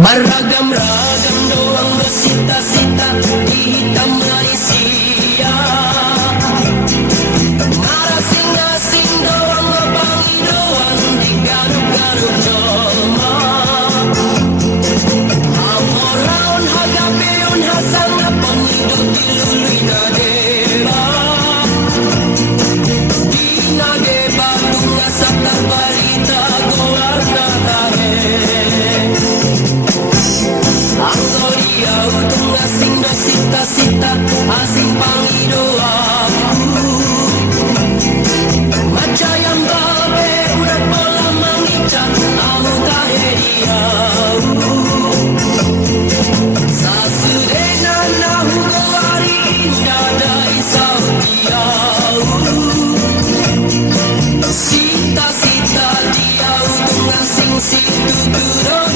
Beragam-ragam doang bersita-sita di hitam Malaysia. Marasing-asing doang ngebangi doang di garuk-garuk doma. Amoraun hagapeun hasang apa hidup di lului nadeba. Di nadeba tungasak tak barita golar natahe. Angkoria utung asing no sita-sita asing pangido aku. Macayang babe urat bola mangicat amu tahediau. Sasurena nahu goari indah dari Saudiau. Sita-sita dia utung asing situ turun.